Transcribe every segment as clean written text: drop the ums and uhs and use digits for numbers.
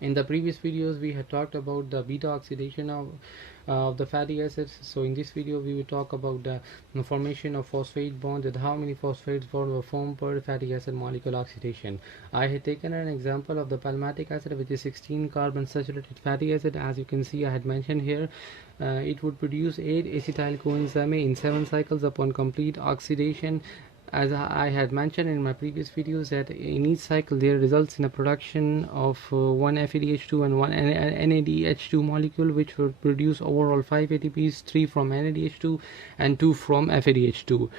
In the previous videos we had talked about the beta oxidation of the fatty acids. So in this video we will talk about the formation of phosphate bonds and how many phosphate bonds were formed per fatty acid molecule oxidation. I had taken an example of the palmitic acid, which is 16 carbon saturated fatty acid. As you can see, I had mentioned here it would produce 8 acetyl coenzyme in 7 cycles upon complete oxidation. As I had mentioned in my previous videos, that in each cycle there results in a production of one FADH2 and one NADH2 molecule, which would produce overall 5 ATPs, 3 from NADH2 and 2 from FADH2.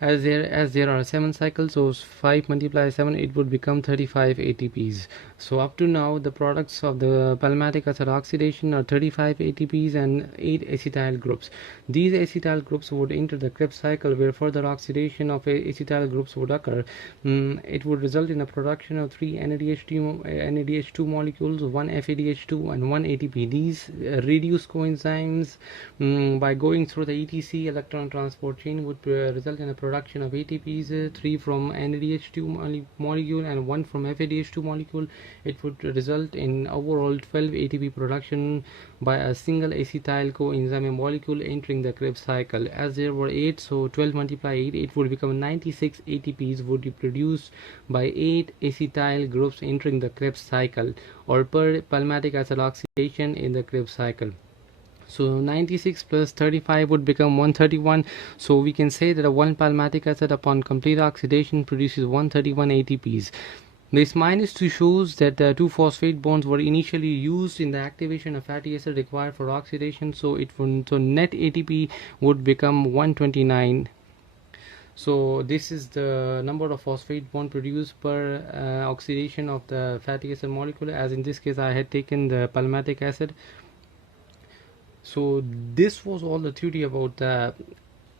As there are 7 cycles, so 5 multiplied 7, it would become 35 ATPs. So up to now the products of the palmitic acid oxidation are 35 ATPs and 8 acetyl groups. These acetyl groups would enter the Krebs cycle, where further oxidation of acetyl groups would occur. It would result in a production of 3 NADH2 molecules, 1 FADH2 and 1 ATP. These reduced coenzymes, by going through the ETC electron transport chain, would result in a production of ATPs, 3 from NADH2 molecule and 1 from FADH2 molecule. It would result in overall 12 ATP production by a single acetyl coenzyme molecule entering the Krebs cycle. As there were 8, so 12 multiply 8, it would become 96 ATPs would be produced by 8 acetyl groups entering the Krebs cycle, or per palmitic acid oxidation in the Krebs cycle. So 96 plus 35 would become 131. So we can say that a 1 palmitic acid upon complete oxidation produces 131 ATPs. This -2 shows that the 2 phosphate bonds were initially used in the activation of fatty acid required for oxidation. So net ATP would become 129. So this is the number of phosphate bond produced per oxidation of the fatty acid molecule. As in this case, I had taken the palmitic acid. So this was all the theory about the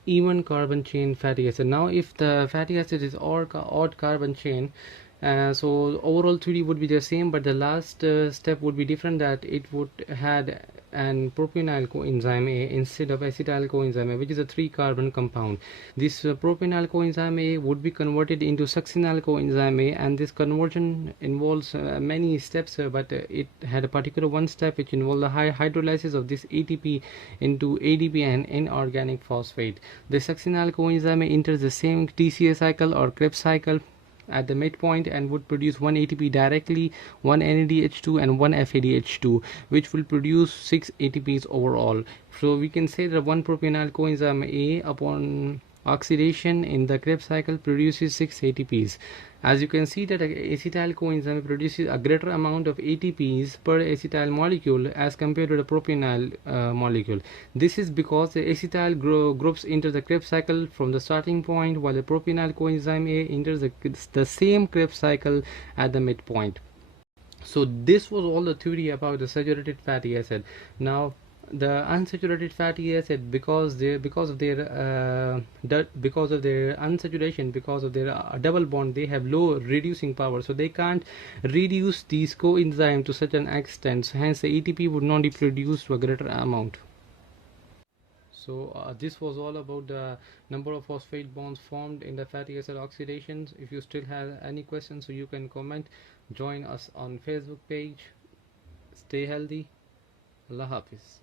even carbon chain fatty acid. Now if the fatty acid is odd carbon chain, so overall theory would be the same, but the last step would be different, that it would had an propionyl coenzyme A instead of acetyl coenzyme A, which is a 3 carbon compound. This propionyl coenzyme A would be converted into succinyl coenzyme A, and this conversion involves many steps, but it had a particular one step which involved the hydrolysis of this ATP into ADP and inorganic phosphate. The succinyl coenzyme A enters the same TCA cycle or Krebs cycle at the midpoint and would produce 1 ATP directly, 1 NADH2 and 1 FADH2, which will produce 6 ATPs overall. So we can say that 1 propionyl coenzyme A upon oxidation in the Krebs cycle produces 6 ATPs. As you can see that acetyl coenzyme produces a greater amount of ATPs per acetyl molecule as compared to the propionyl molecule. This is because the acetyl groups enter the Krebs cycle from the starting point, while the propionyl coenzyme A enters the same Krebs cycle at the midpoint. So this was all the theory about the saturated fatty acid. Now the unsaturated fatty acid, because of their unsaturation, because of their double bond, they have low reducing power, so they can't reduce these coenzymes to such an extent, so hence the ATP would not be produced to a greater amount. So this was all about the number of phosphate bonds formed in the fatty acid oxidations. If you still have any questions, so you can comment. Join us on Facebook page. Stay healthy. Allah Hafiz.